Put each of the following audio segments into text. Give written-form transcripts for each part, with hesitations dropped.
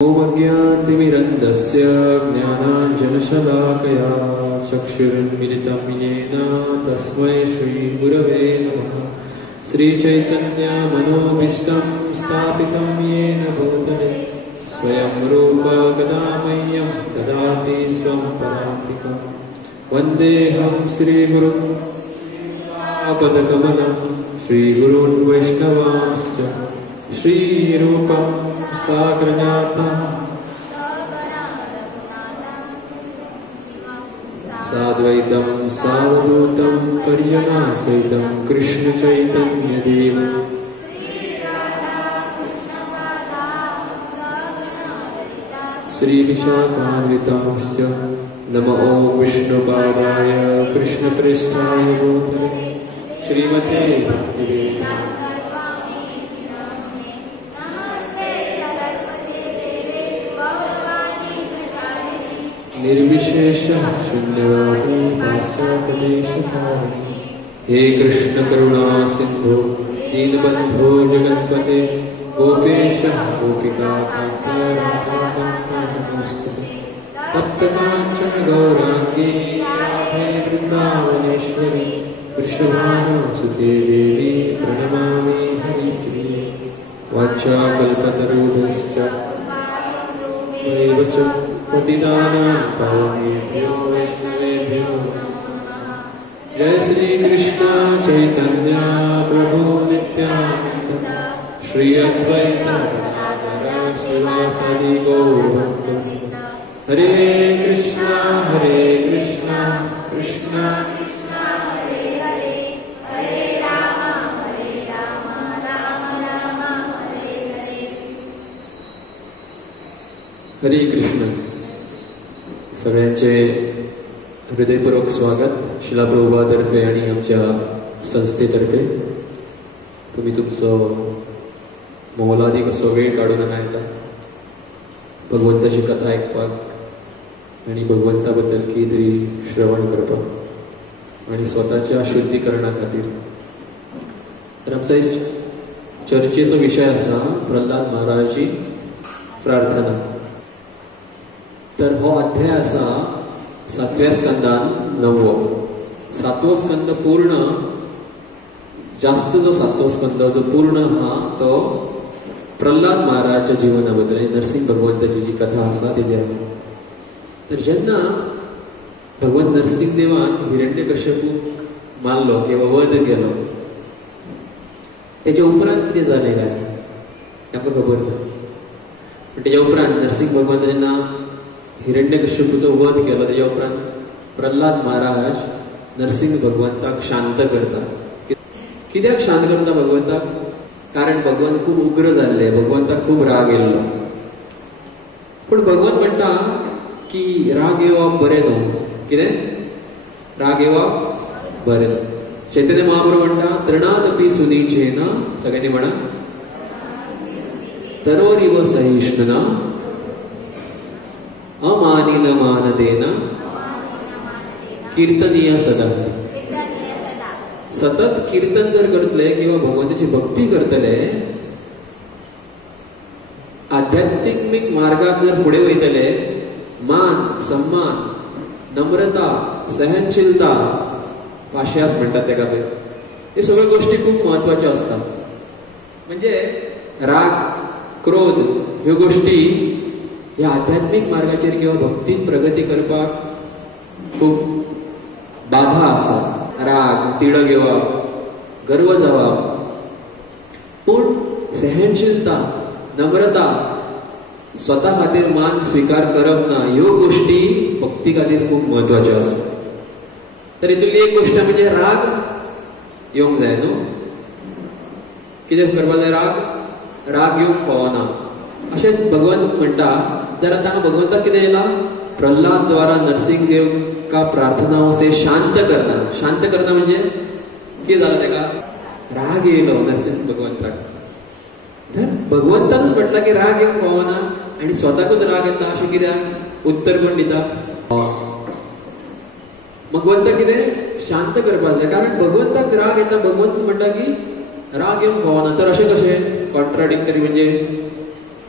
ओमज्ञानतिमिरन्धस्य ज्ञानाञ्जनशलाकया चक्षुरुन्मिलितं येन तस्मै श्रीगुरवे नमः। श्रीचैतन्यमनोभीष्टं स्थापितं येन भूतले स्वयं रूपा कदा मह्यं ददाति स्वं पदान्तिकं। वन्देऽहं श्रीगुरुं पदकमलं श्रीगुरून् वैष्णवांश्च श्रीरूपं साग्रजातं साद्वैतं सावधूतं पर्यनासहितं कृष्णचैतन्यदेवं श्रीविशाखान्वितांश्च। नमो विष्णुपादाय कृष्णप्रेष्ठाय भूतले श्रीमते भक्तिवेदान्त निर्विशेष शून्यवादी पाश्चात्यदेशधारिणी। हे कृष्ण करुणा सिंधु दीनबंधो जगत्पते गोपेश गोपिका कांता राधा कांता नमोस्तुते। तप्तकांचन गौरांगी राधे वृंदावनेश्वरी वृषभानुसुते देवी प्रणमामि हरिप्रिये। वाञ्छाकल्पतरुभ्यश्च कृपा पतितानां पावनेभ्यो वैष्णवेभ्यो नमो नमः। जय श्री कृष्ण चैतन्य प्रभु नित्यानंद श्री अद्वैत गदाधर श्रीवासादि गौरभक्तवृंद। हरे कृष्णा कृष्णा कृष्णा हरे हरे हरे राम राम राम हरे हरे। हरे कृष्ण। सगळ्यांचे हृदयपूर्वक स्वागत शिला प्रभुपादातर्फे आणि आमच्या संस्थेतर्फे। तुम्ही तुमचो मोलादी कसो वेळ काढून आयता भगवंताची कथा ऐकपाक आणि भगवंता बद्दल कितें तरी श्रवण करपाक आणि स्वतःच्या शुद्धीकरणा खातीर। तर आमचा चर्चेचो विषय आसा प्रल्हाद महाराजाची प्रार्थना। तर हो अध्याय आसा 7व्या स्कंदान 9वो। 7वो स्कंद पूर्ण जास्त जो 7वो स्कंद जो पूर्ण हा तो प्रल्हाद महाराजाच्या जिवनाबद्दल आणि नरसिंह भगवंताची जी कथा आसा तेजेर। तर जेन्ना भगवान नरसिंह देवान हिरण्यकश्यपूक मारलो किंवा वध केलो तेच्या उपरांत कितें जालें काय आमकां खबर ना। पण तेच्या उपरांत नरसिंह भगवंत जेन्ना हिरण्यकश्यपूचो वध केलो तेच्या उपरांत प्रल्हाद महाराज नरसिंह भगवंताक शांत करता। कित्याक शांत करता भगवंताक? कारण भगवंत खूब उग्र जाल्ले, भगवंताक खूब राग येयल्लो। पूण भगवंत म्हणटा की राग येवप बरें न्हू। कितें? राग येवप बरें न्हू। चैतन्य महाप्रभू म्हणटा तृणादपि सुनीचेन, सगळ्यांनी म्हणा, तरोरिव सहिष्णुना अमानिन मानदेन कीर्तनीय सदा। सतत कीर्तन जर करतले किंवा भगवंताची भक्ती करतले, आध्यात्मिक मार्गात जर फुडें वयतले, मान सम्मान नम्रता सहनशीलता पाश्यास म्हणटात तेका पळय, हे सगळ्यो गोष्टी खूब महत्वाच्यो असतात। म्हणजे राग क्रोध ह्यो गोष्टी ह्या आध्यात्मिक मार्गाचेर किंवा भक्तीन प्रगती करपाक खूब बाधा आसा। राग तिडक येवप, गर्व जावप, पूण सहनशीलता नम्रता स्वता खातीर मान स्वीकार करप ना, ह्यो गोष्टी भक्ती खातीर खूब महत्वाच्यो आसा। तर हितूंतली एक गोष्ट म्हणजे राग येवंक जाय न्हू। कितें करपाक जाय? राग येवंक फावना अशें भगवंत म्हणटा। जरा तांकां भगवंताक कितें येयला? प्रल्हाद द्वारा नरसिंह देव का प्रार्थना से शांत करना। शांत करना म्हणजे कितें जालें तेका? राग येयलो नरसिंह भगवंताक। तर भगवंतानूच म्हटला की राग येवंक फावना आनी स्वताकूच राग येता अशें कित्याक? उत्तर कोण दिता? भगवंताक कितें? शांत करपाक जाय। कारण भगवंताक राग येता, भगवंत म्हणटा की राग येवंक फावना। तर अशें कशें? कॉन्ट्राडिक्टरी म्हणजे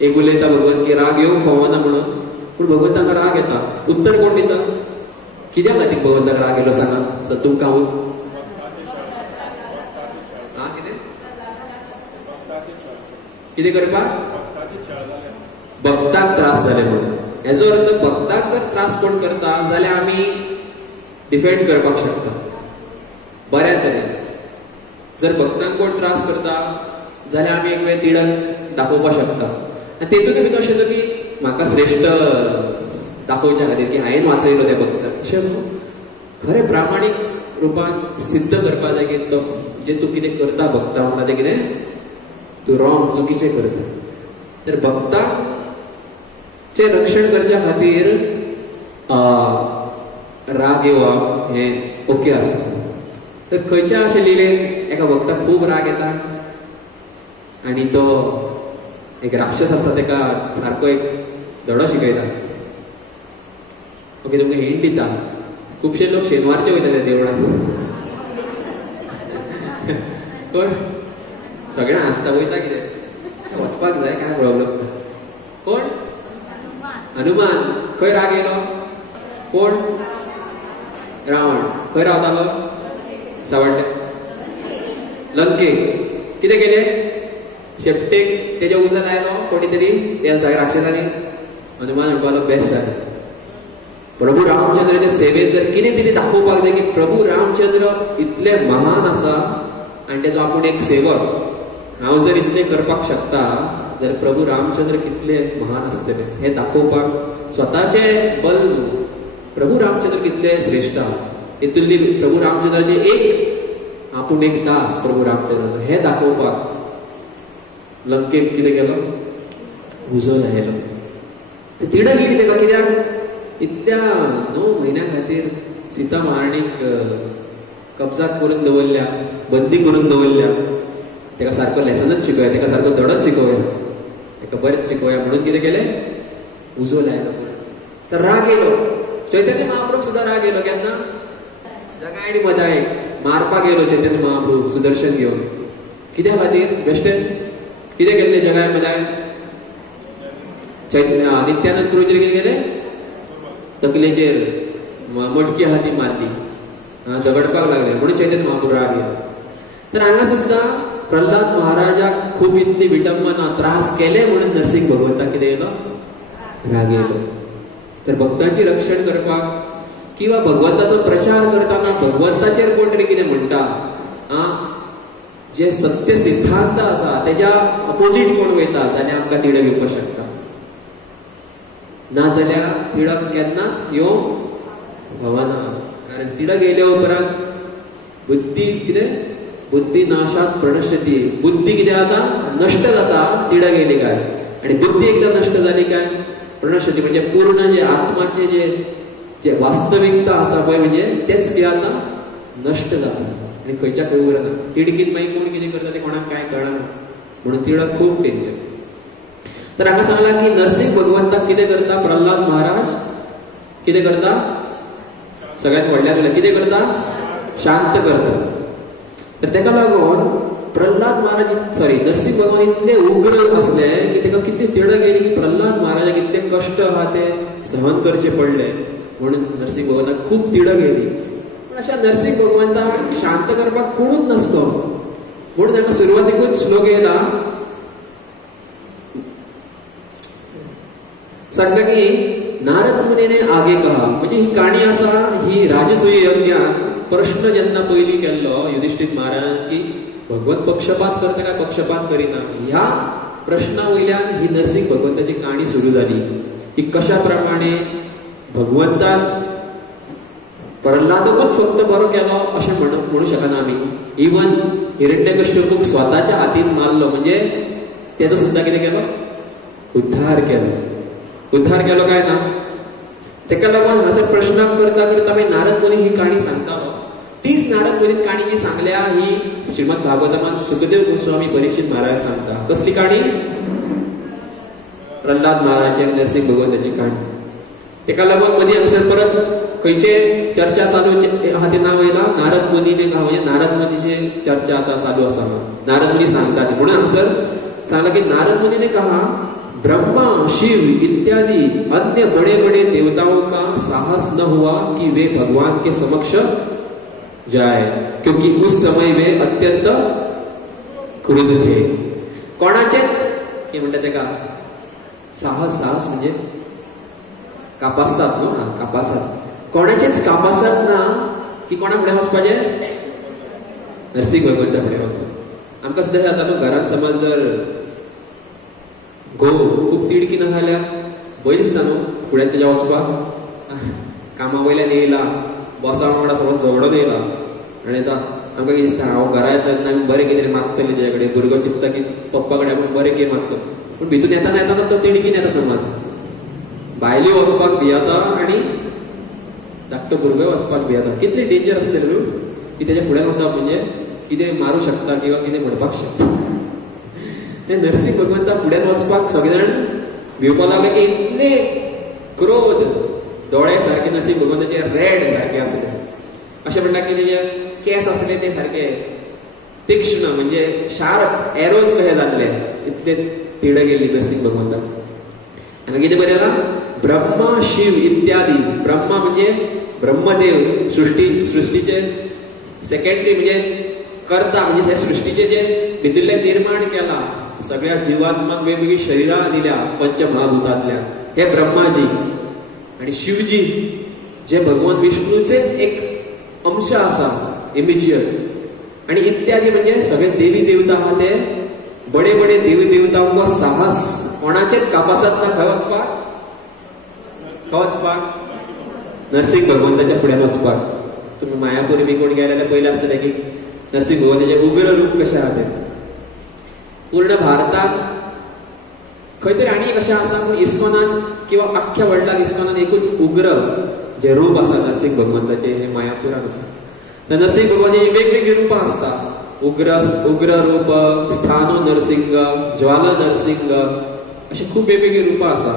एक उलयता भगवंत की राग येवंक फावना म्हणून, पूण भगवंतांका राग येता. उत्तर कोण दिता? कित्याक खातीर भगवंताक राग येयलो सांगात? सर तुमकां कितें करपाक? भक्ताक त्रास जाले म्हणून. हेजो अर्थ भक्ताक जर त्रास कोण करता जाल्यार आमी डिफेंड करपाक शकता बऱ्या तरेन. जर भक्तांक कोण त्रास करता जाल्यार आमी एक वेळ तिडक दाखोवपाक शकता. आनी तेतून भितर अशें की म्हाका श्रेष्ठ दाखोवच्या खातीर की हांवें वाचयलो त्या भक्ताक, अशें न्हू. खरें प्रामाणीक रूपान सिद्ध करपाक जाय की तो जे तूं कितें करता भक्ता म्हणटा तें कितें तूं रॉंग चुकीचें करता. तर भक्ताचे रक्षण करच्या खातीर राग येवप हें ओके आसा. तर खंयच्या अशें लिलेन एका भक्ताक खूब राग येता आनी तो एक राक्षस आसा तेका सारको एक धडो शिकयता. ओके, तुमकां हिंट दिता. खुबशे लोक शेनवारचे वयता त्या देवळान. कोण? सगळ्यां आसता वयता कितें वचपाक जाय, काय प्रॉब्लेम ना. कोण? हनुमान. खंय राग येयलो? कोण? रावण. खंय रावतालो? सावडले लंकेक. कितें केलें? शेपटेक तेज्या उजवान आयलो कोणी तरी त्या राक्षसांनी. हनुमान म्हणपालो बेस्ट जालें. प्रभू रामचंद्राच्या सेवेत जर कितें तरी दाखोवपाक जाय की प्रभू रामचंद्र इतले महान आसा आनी तेजो आपूण एक सेवक, हांव जर इतलें करपाक शकता जाल्यार प्रभू रामचंद्र कितले महान आसतले हें दाखोवपाक स्वताचे बल न्हू, प्रभू रामचंद्र कितले श्रेष्ठ आहा हितुल्ली प्रभू रामचंद्राचे एक आपूण एक दास प्रभू रामचंद्राचो हें दाखोवपाक लंकेक कितें केलो? उजो लायलो. ते तिडक गेली तेका. कित्याक? इतल्या 9 म्हयन्यां खातीर सीता महाराणीक कब्जात करून दवरल्या, बंदी करून दवरल्या. तेका सारको लेसनच शिकोवया, तेका सारको धडोच शिकोवया, तेका बरेंच शिकोवया म्हणून कितें केलें? उजो लायलो. तर राग येयलो. चैतन्य महाप्रभूक सुद्दां राग येयलो. केन्ना? जगाय आनी मदायक मारपाक येयलो चैतन्य महाप्रभू सुदर्शन घेवन. कित्या खातीर? बेश्टें कितें केल्लें जगाय मदाय? नित्यानंद प्रभूचेर कितें केलें? तकलेचेर मटकी आहा ती मारली, झगडपाक लागले म्हणून चैतन्य महाप्रभू राग येयलो. तर हांगा सुद्दां प्रल्हाद महाराजाक खूब इतली विटंबना त्रास केले म्हणून नरसिंह भगवंताक कितें येयलो? राग येयलो. तर भक्तांची रक्षण करपाक किंवा भगवंताचो प्रचार करताना भगवंताचेर कोण तरी कितें म्हणटा, जे सत्य सिद्धांत आसा तेज्या अपोजीट कोण वयता जाल्यार आमकां तिडक येवपाक शकता. नाजाल्यार तिडक केन्नाच येवंक फावना. कारण तिडक येयल्या उपरांत बुद्धी कितें? बुद्धी नाशात प्रणश्यती. बुद्धी कितें जाता? नष्ट जाता तिडक येयली काय. आनी बुद्धी एकदा नष्ट जाली काय प्रणश्यती म्हणजे पूर्ण जे आत्माचे जे वास्तविकता आसा पळय म्हणजे तेच कितें जाता? नष्ट जाता आनी खंयच्या खंय उरना. तिडकीत मागीर कोण कितें करता तें कोणाक कांय कळना. म्हणून तिडक खूब डेंजर. तर हांगा सांगला की नरसिंह भगवंताक कितें करता? प्रल्हाद महाराज कितें करता? सगळ्यात व्हडल्याक उलय कितें करता? शांत करता. तर तेका लागून प्रल्हाद महाराज नरसिंह भगवान इतले उग्र असले की तेका कितली तिडक येयली की प्रल्हाद महाराजाक इतले कश्ट आहा ते सहन करचे पडले. म्हणून नरसिंह भगवंताक खूब तिडक येयली. पण अशा नरसिंह भगवंताक शांत करपाक कोणूच नासलो. म्हणून ताका सुरवातीकूच श्लोक येयला सांगता की नारद मुनीने आगे कहा. म्हणजे ही काणी आसा ही राजसूय यज्ञान प्रश्न जेन्ना पयली केल्लो युधिष्ठिर महाराजान की भगवंत पक्षपात करता काय पक्षपात करिना, ह्या प्रश्ना वयल्यान ही नरसिंह भगवंताची काणी सुरू जाली. ही कशा प्रमाणे भगवंतान प्रल्हादकूच फक्त बरो केलो अशें म्हणू शकना आमी. इवन हिरण्यकश्यपूक स्वताच्या हातीन मारलो म्हणजे तेजो सुद्दां कितें केलो? उद्धार केलो. उद्धार केलो काय ना. तेका लागून हाचो प्रश्न करता करता मागीर नारद मुनी ही काणी सांगतालो. तीच नारद मुनी काणी जी सांगल्या ही श्रीमद भागवतान सुखदेव गोस्वामी परीक्षित महाराज सांगता. कसली काणी? प्रल्हाद महाराज आनी नरसिंह भगवंताची काणी. तेका लागून मदीं हांगसर परत खंयचे चर्चा चालू आहा तें नांव येयला नारद मुनीने म्हणजे नारद मुनीची चर्चा आतां चालू आसा. नारद मुनी सांगता म्हणून हांगसर सांगला की नारद मुनीने कहा ब्रह्मा शिव इत्यादि अन्य बड़े बड़े देवताओं का साहस न हुआ कि वे भगवान के समक्ष जाए, क्योंकि उस समय वे अत्यंत क्रुद्ध थे. कोणाचे हे म्हणतात ते का साहस, साहस म्हणजे कापासात न्हू, कापासात कोणाचेच कापासात ना की कोणा फुडें वचपाचे, नरसिंह भगवंता फुडें वचपाक. आमकां सुद्दां जाता न्हू, घरांत समज जर घोव खूब तिडकी ना जाल्यार भंय दिसता न्हू फुडें तेज्या वचपाक. कामा वयल्यान येयला, बॉसा वांगडा समज झगडून येयला आनी आतां आमकां कितें दिसता हांव घरा येता तेन्ना आमी बरें कितें मागतलें तेजे कडेन. भुरगो चिंतता की पप्पा कडेन आपूण बरें कितें मागतलो, पूण भितून येताना येताना तो तिडकीन येता समज. भायली वचपाक भियेता आनी धाकटो भुरगो वचपाक भियेता. कितलें डेंजर आसतलें न्हू की तेज्या फुड्यान वचप म्हणजे कितें मारूं शकता किंवा कितें म्हणपाक शकता. ते नरसिंह भगवंता फुड्यान वचपाक सगळे जाण भिवपाक लागले की इतले क्रोध, दोळे सारके नरसिंह भगवंताचे रेड सारके आसले. अशें म्हणटा की तेजे केस आसले ते सारके तीक्ष्ण म्हणजे शार्प एरोज कशे जाल्ले, इतले तिड गेल्ली नरसिंह भगवंता. आनी कितें बरयलां, ब्रह्मा शिव इत्यादी. ब्रह्मा म्हणजे ब्रह्मदेव, सृष्टीचे सेक्रेटरी म्हणजे कर्ता, म्हणजे सृष्टीचे जे भितरले निर्माण केला, सगळ्या जीवात्माक वेगवेगळी शरीरां दिल्या पंचमहाभूतांतल्या, हे ब्रह्माजी. आणि शिवजी जे भगवान विष्णूचे एक अंश आसा, इमिजियर. आणि इत्यादी म्हणजे सगळे देवी देवता आहा ते बडे बडे देवी देवतांक साहस कोणाचेच कापासात ना खंय वचपाक, खंय वचपाक नरसिंह भगवंताच्या फुड्यान वचपाक. तुम्ही मायापुरी बी कोण गेले जाल्यार पयलें आसतलें की नरसिंह भगवंताचे उग्र रूप कशें आहा तें. पूर्ण भारतांत खंय तरी आनी कशें आसा, पूण इस्कॉनान किंवा अख्ख्या वर्ल्डाक इस्कॉनान एकूच उग्र जे रूप आसा नरसिंह भगवंताचे, हे मायापुरान आसा. नरसिंह भगवंताची वेगवेगळी रुपां आसता. उग्र रूप, स्थानो नरसिंह, ज्वाला नरसिंह, अशी खूब वेगवेगळी रुपां आसा.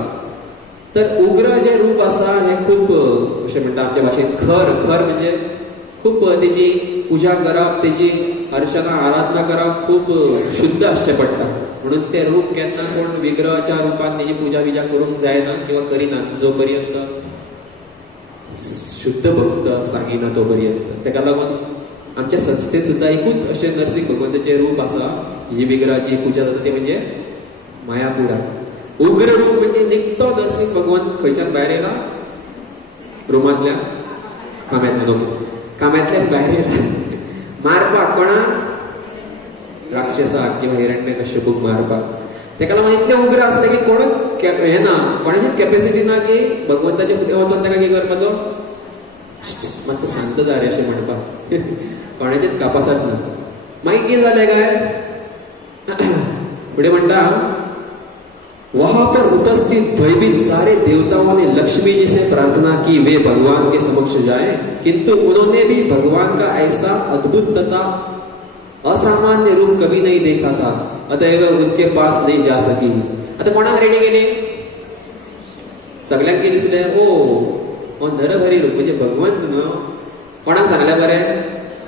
तर उग्र जे रूप आसा हे खूब अशें म्हणटा आमच्या भाशेन खर म्हणजे खूब तेजी पुजा करप, तेजी अर्चना आराधना करप खूब शुद्ध आसचें पडटा. म्हणून ते रूप केन्ना कोण विग्रहाच्या रुपान तेजी पुजा बिजा करूंक जायना किंवा करिनात जो पर्यंत शुद्ध भक्त सांगिना तो पर्यंत. तेका लागून आमच्या संस्थेत सुद्धा एकूच अशें नरसिंह भगवंताचे रूप आसा, जी विग्रहाची पुजा जाता ती म्हणजे मायापुरा. उग्र रूप म्हणजे निकतो नरसिंह भगवंत खंयच्यान भायर येयला, रुमांतल्या खांब्यांतल्यान, काम्यांतल्यान भायर येयला मारपाक, कोणाक, राक्षसाक किंवा हिरण्यकश्यपूक मारपाक. तेका लागून इतले उग्र आसले की कोणूच हे ना, कोणाचीच कॅपेसिटी ना की भगवंताच्या फुडें वचोन ताका कितें करपाचो, मातसो शांत जा रे अशें म्हणपाक. कोणाचेच कापासात ना. मागीर कितें जालें काय, फुडें म्हणटा, वहां पर उपस्थित भयभीत सारे देवताओं ने लक्ष्मी जी से प्रार्थना की वे भगवान के समक्ष जाएं, किंतु उन्होंने भी भगवान का ऐसा अद्भुत तथा असामान्य रूप कभी नहीं देखा था, अतएव उनके पास नहीं जा सकी. आता कोणाक रेडी केली, सगळ्यांक कितें दिसलें, ओ नरहरी रूप म्हणजे भगवंत न्हू. कोणाक सांगलें बरें,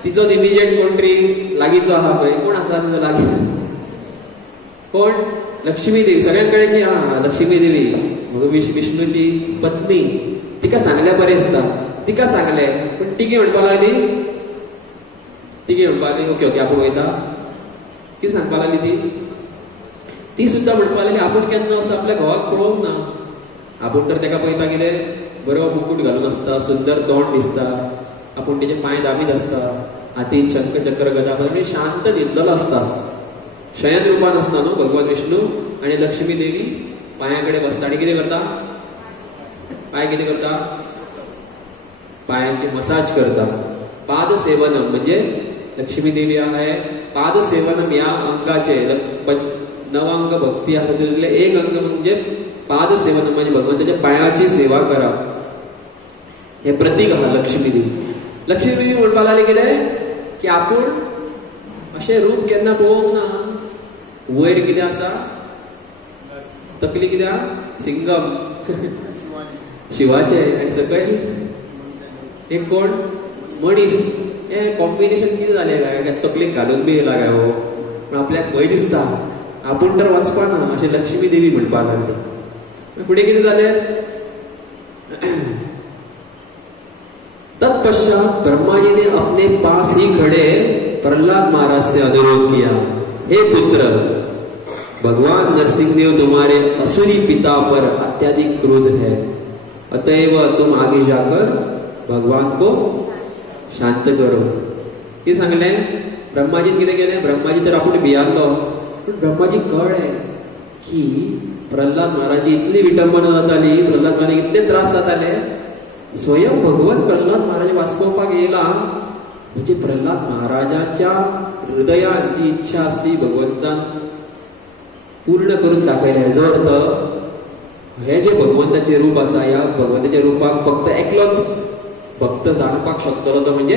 तिचो इमिजिएट कोण तरी लागींचो आहा पळय, कोण आसा तिचो लागीं, कोण, लक्ष्मी देवी. सगळ्यां कडेन की हा लक्ष्मी देवी विष्णूची पत्नी, तिका सांगल्यार बरें दिसता. तिका सांगलें, पूण तिगे म्हणपाक लागली, ओके ओके आपूण वयता. कितें सांगपाक लागली ती सुद्दां म्हणपाक लागली आपूण केन्ना असो आपल्या घोवाक पळोवंक ना. आपूण तर तेका पळयता कितें बरो मुकुट घालून आसता, सुंदर तोंड दिसता, आपूण तेजे पांय दाबीत आसता, हातीन शंख चक्र गदा म्हणजे शांत न्हिदलेलो आसता. शयन रूपान आसता न्हू भगवान विष्णू. आणि लक्ष्मी देवी पांयाकडे बसता आणि कितें करता, पांय कितें करता, पांयाची मसाज करता. पाद सेवनम म्हणजे लक्ष्मी देवी आहे पाद सेवनम या अंगाचे 9 अंग भक्ती आसा तितले एक अंग म्हणजे पाद सेवनम म्हणजे भगवंताच्या पायाची सेवा करा. हे प्रतीक आहा लक्ष्मी देवी. लक्ष्मी देवी म्हणपाक लागली कितें की आपूण अशें रूप केन्ना पळोवंक ना. वयर कितें आसा, तकली कितें आहा, सिंगम शिवाचे, आनी सकयल एक कोण मनीस. हे कॉम्बिनेशन कितें जालें काय, तकलेक घालून बी येयला काय हो. पूण आपल्याक भंय दिसता आपूण तर वचपा ना अशें लक्ष्मी देवी म्हणपाक लागली. फुडें कितें जालें? तत्पश्चात ब्रह्मा जी ने अपने पास ही खड़े प्रहलाद महाराज से अनुरोध किया, हे पुत्र, भगवान नरसिंहदेव तुम्हारे असुरी पिता पर अत्यधिक क्रोध है, अतएव तुम आगे जाकर भगवान को शांत करो. हे सांगले. ब्रह्माजी कितें केलें? ब्रह्माजी तर आपूण भियाल्लो, पूण ब्रह्माजी कळ्ळें की प्रल्हाद महाराजी इतली विटंबना जाताली, प्रल्हाद महाराज इतले त्रास जाताले. स्वयं भगवान प्रल्हाद महाराज वाचोवपाक येयला म्हणजे प्रल्हाद महाराजाच्या हृदयात जी इच्छा असली भगवंतान पूर्ण करून दाखयले. हेजो अर्थ हे जे भगवंताचे रूप आसा, ह्या भगवंताच्या रूपाक फक्त एकलोच भक्त जाणपाक शकतलो तो म्हणजे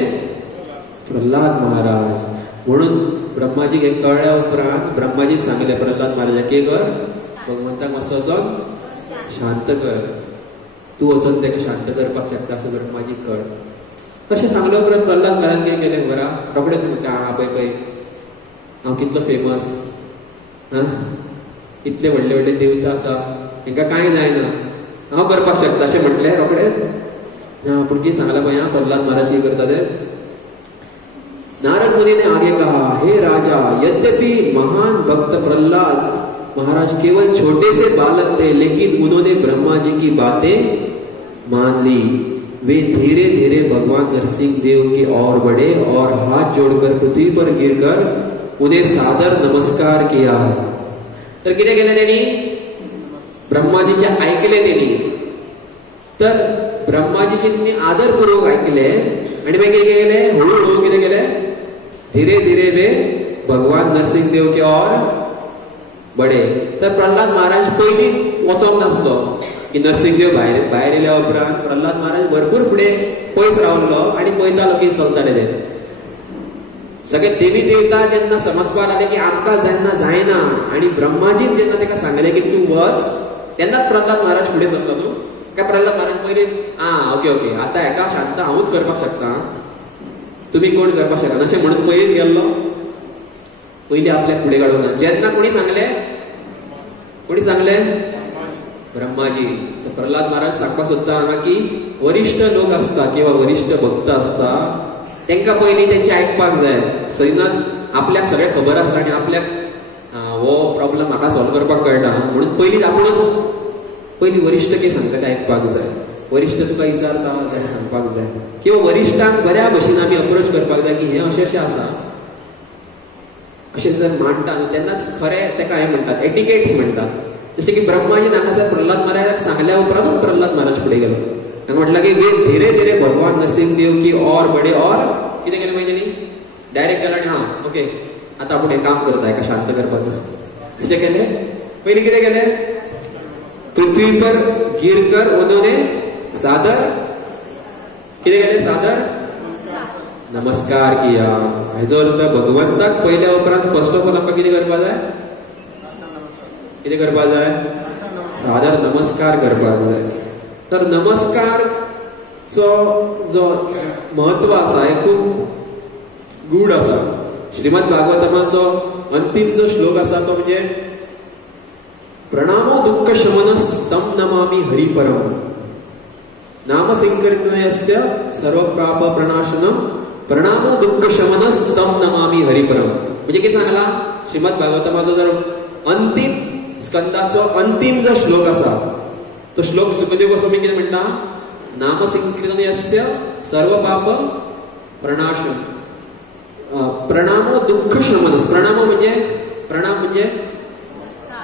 प्रल्हाद महाराज. म्हणून ब्रह्माजीक हे कळ्ळ्या उपरांत ब्रह्माजीन सांगले प्रल्हाद महाराजाक की कर, भगवंताक मातसो वचोन शांत कर, तूं वचोन ताका शांत करपाक शकता अशें ब्रह्माजीक कळ. तशें सांगले उपरांत प्रल्हाद महाराज कितें केलें खबर? रोखडेंच म्हणटा, पळय पळय हांव कितलो फेमस, इतले व्हडले व्हडले देवता आसा, तांकां कांय जायना, हांव करपाक शकता अशें म्हटलें रोखडेंच. पूण कितें सांगलां पळय प्रल्हाद महाराज कितें करता ते? नारद मुनि ने आगे कहा, हे राजा, यद्यपि महान भक्त प्रहलाद महाराज केवल छोटे से बालक थे, लेकिन उन्होंने ब्रह्मा जी की बातें मान ली. वे धीरे धीरे भगवान नरसिंह देव की ओर बढ़े और हाथ जोड़कर पृथ्वी पर गिरकर उन्हें सादर नमस्कार किया. तर कितें केलें तेणी? ब्रह्माजीचे ऐकले तेणी. तर ब्रह्माजीचे त्यांनी आदरपूर्वक ऐकले आणि मागीर कितें केलें? हळूहळू कितें केलें? धीरे धीरे वे भगवान नरसिंह देव के और बडे. तर प्रल्हाद महाराज पयलीं वचोंक नासलो की नरसिंह देव भायर येयल्या उपरांत प्रल्हाद महाराज भरपूर फुडें पयस रावल्लो आनी पळयतालो कितें चलतालें तें. सगळे देवी देवता जेन्ना समजपाक लागले की आमकां जेन्ना जायना आनी ब्रह्माजीन जेन्ना ताका सांगलें की तूं वच, तेन्नाच प्रल्हाद महाराज फुडें सरलो. न्हू काय प्रल्हाद महाराज पयलीं ओके ओके आतां हेका शांत हांवूच करपाक शकता, तुम्ही कोण करपाक शकना अशें म्हणून पयलींच गेल्लो. पयलीं आपल्याक फुडें काडूंक ना. जेन्ना कोणी सांगलें ब्रह्माजी. तर प्रल्हाद महाराज सांगपाक सोदता हांगा की वरिष्ठ लोक आसता किंवा वरिष्ठ भक्त आसता तांकां पयलीं तेंचें आयकपाक जाय. सैनाच आपल्याक सगळें खबर आसा आनी आपल्याक हो प्रॉब्लेम म्हाका सॉल्व करपाक कळटा म्हणून पयलींच आपुणूच पयलीं वरिष्ठ कितें सांगता तें आयकपाक जाय. वरिष्ठ तुका विचारता जाल्यार सांगपाक जाय किंवा वरिष्ठांक बऱ्या भशेन आमी अप्रोच करपाक जाय की हें अशें अशें आसा अशें जर मांडटा न्हू तेन्नाच खरें ताका हें म्हणटात एटिकेट्स म्हणटात. जशें की ब्रह्माजीन हांगासर प्रल्हाद महाराजाक सांगल्या उपरांतूच प्रल्हाद महाराज फुडें गेलो आनी म्हटलां की वे धीरे धीरे भगवान नरसिंह देव की और बडे और कितें केलें मागीर तेणी डायरेक्ट गेलो आनी हां ओके आतां आपूण हें काम करता हेका शांत करपाचो. कशें केलें? पयलीं कितें केलें? पृथ्वी पर गिरकर उन्होंने सादर कितें केलें? सादर नमस्कार किया. हेजो अर्थ भगवंताक पयल्या उपरांत फर्स्ट ऑफ ऑल आमकां कितें करपाक जाय? कितें करपाक जाय? सादर नमस्कार करपाक जाय. तर नमस्कारचो जो महत्व आसा हें खूब गूढ आसा. श्रीमद भागवतमाचो अंतिम जो श्लोक आसा तो म्हणजे प्रणामो दुःख शमनस तम नमामि हरिपरम नाम संकीर्तनस्य सर्व पाप प्रणाशनम प्रणामो दुःख शमनस तम नमामि हरिपरम. म्हणजे कितें सांगला? श्रीमद भागवतमाचो जर अंतिम स्कंदाचो अंतिम जो श्लोक आसा तो श्लोक सुखदेव गोस्वामी कितें म्हणटा? नाम संकीर्तनस्य सर्व पाप प्रणाशन प्रणामो दुःख शमनस. प्रणाम म्हणजे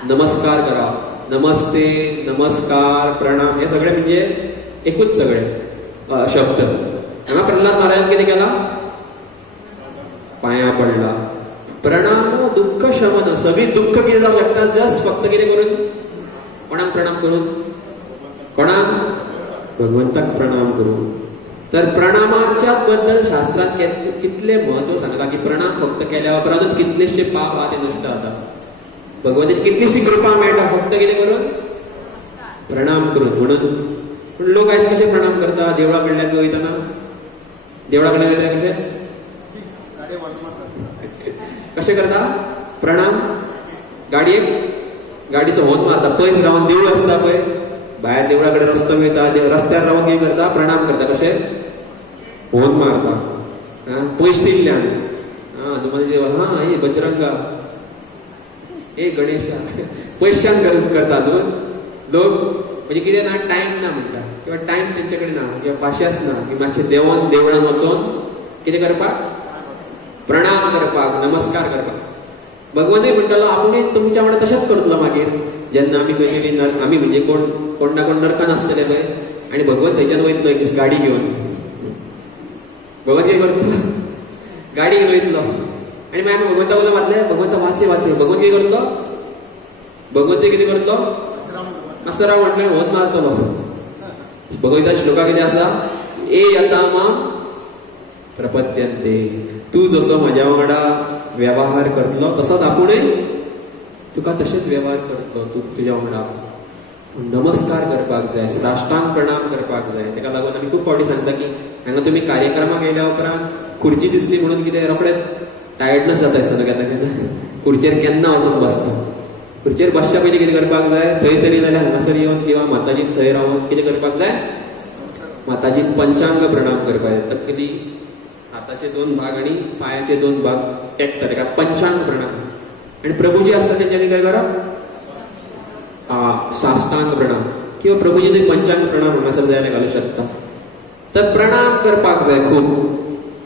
नमस्कार करा. नमस्ते नमस्कार प्रणाम हे सगळे म्हणजे एकूच सगळे शब्द. हांगा प्रल्हाद महाराजान कितें केला? पांयां पडला. प्रणामो दुःख शमन. सगळी दुःख कितें जावं शकता जस्ट फक्त कितें करून कोणाक प्रणाम करून कोणाक? भगवंताक प्रणाम करून. तर प्रणामाच्या बद्दल शास्त्रांत कितले महत्व सांगला की प्रणाम फक्त केल्या उपरांतूच कितलेशे पाप आहा ते नश्ट जाता. भगवंताची कितलीशी कृपा मेळटा फक्त कितें करून? प्रणाम करून. म्हणून लोक आयज कशे प्रणाम करता? देवळा कडल्यान वयतना देवळा कडल्यान वयतना कशे करता? प्रणाम गाडीचो हॉर्न मारता, पयस रावन देवूळ आसता पळय, भायर देवळा कडेन रस्तो मेळटा, रस्त्यार रावन कितें करता, प्रणाम करता, कशें हॉर्न मारता पयशिल्ल्यान. हनुमान देव, हे बजरंगा, हे गणेशा, पयशांक करता न्हू लोक. म्हणजे कितें ना, टायम ना म्हणटा, किंवा टायम तेंचे कडेन ना, किंवा पाशेंस ना की मातशें देवळान वचोन कितें करपाक, प्रणाम करपाक, नमस्कार करपाक. भगवानूय म्हणटालो आपुणूय तुमच्या वांगडा तशेंच करतलो मागीर, जेन्ना आमी खंय गेली, आमी म्हणजे कोण ना कोण नरकान आसतले पळय, आनी भगवान थंयच्यान वयतलो एक दीस गाडी घेवन. भगवान कितें करतलो, गाडी घेवन वयतलो, आनी मागीर आमी भगवंता उलो मारले, भगवंता वाचे. भगवान कितें करतलो, भगवंत कितें करतलो, मास्तरा म्हटलें होत मारतलो. भगवंता श्लोका कितें आसा, ए यथा मां प्रपद्यन्ते, तूं जसो म्हज्या वांगडा वेव्हार करतलो तसोच आपुणूय तुका तशेंच वेव्हार करतलो. तूं तुज्या वांगडा नमस्कार करपाक जाय, साष्टांग प्रणाम करपाक जाय. ताका लागून आमी खूब फावटी सांगता की हांगा तुमी कार्यक्रमाक येयल्या उपरांत खुर्ची दिसली म्हणून कितें रोखडेंच टायर्डनस जाता आसतना केन्ना केन्ना खुर्चेर केन्ना वचून बसता. खुर्चेर बसच्या पयलीं कितें करपाक जाय, थंय तरी जाल्यार हांगासर येवन किंवा माताजीन थंय रावन कितें करपाक जाय, माताजीन पंचांग प्रणाम करपाक जाय. तकली, हाताचे 2 भाग आनी पांयाचे 2 भाग टेकता, ताका पंचांग प्रणाम. आनी प्रभूजी आसता तेंच्यांनी काय करप, साष्टांग प्रणाम, किंवा प्रभूजी थंय पंचांग प्रणाम हांगासर जाय जाल्यार घालूं शकता. तर प्रणाम करपाक जाय खूब.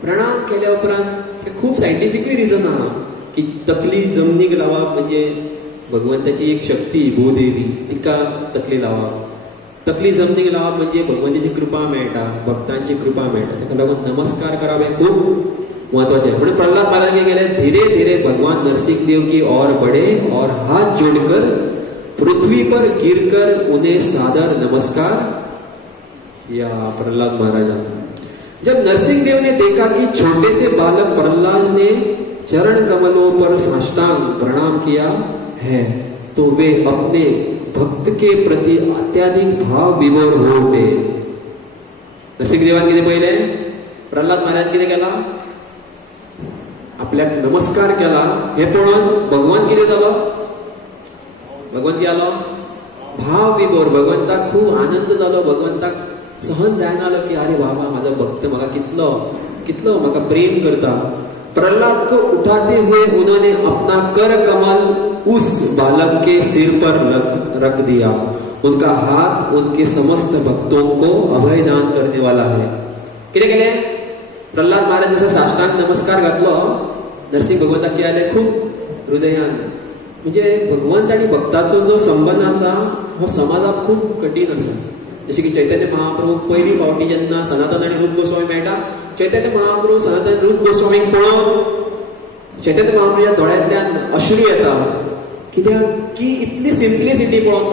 प्रणाम केल्या उपरांत खूब सायंटिफिकूय रिजन आहा की तकली जमनीक लावप म्हणजे भगवंताची एक शक्ती, भूदेवी, तिका तकली लावप. तकली जमनीक लावप म्हणजे भगवंताची कृपा मेळटा, भक्तांची कृपा मेळटा. ताका लागून नमस्कार करप हें खूब महत्वाचें. म्हणून प्रल्हाद महाराज कितें केलें, धीरे धीरे भगवान नरसिंह देव की और बढ़े और हाथ जोड़कर पृथ्वी पर गिरकर उन्हें सादर नमस्कार किया. प्रहलाद महाराज, जब नरसिंह देव ने देखा कि छोटे से बालक प्रहलाद ने चरण कमलों पर साष्टांग प्रणाम किया है, तो वे अपने भक्त के प्रति अत्याधिक भाव विभोर हो उठे. नरसिंह देवान कितें पयलें, प्रहलाद महाराज कितें केला, आपल्याक नमस्कार केला. हे पळोवन भगवान कितें जालो, भगवान कितें जालो, भाव विभोर. भगवंताक खूब आनंद जालो. भगवंताक सहन जायना की अरे बाबा म्हाजो भक्त म्हाका कितलो म्हाका प्रेम करता. प्रहलाद को उठाते हुए उन्होंने अपना कर कमल उस बालक के सिर पर रख दिया. उनका हाथ उनके समस्त भक्तों को अभय दान करने वाला है. कितें केलें, प्रहलाद महाराज जसो साष्टांग नमस्कार घातलो, नरसिंह भगवंताक कितें जालें, खूब हृदयान. म्हणजे भगवंत आनी भक्ताचो जो संबंध आसा हो समाजात खूब कठीण आसा. जशें की चैतन्य महाप्रभू पयली फावटी जेन्ना सनातन आनी रूप गोस्वामी मेळटा, चैतन्य महाप्रभू सनातन रूप गोस्वामीक पळोवन चैतन्य महाप्रभूच्या दोळ्यांतल्यान अश्रू येता. कित्याक की इतली सिंप्लिसिटी पळोवन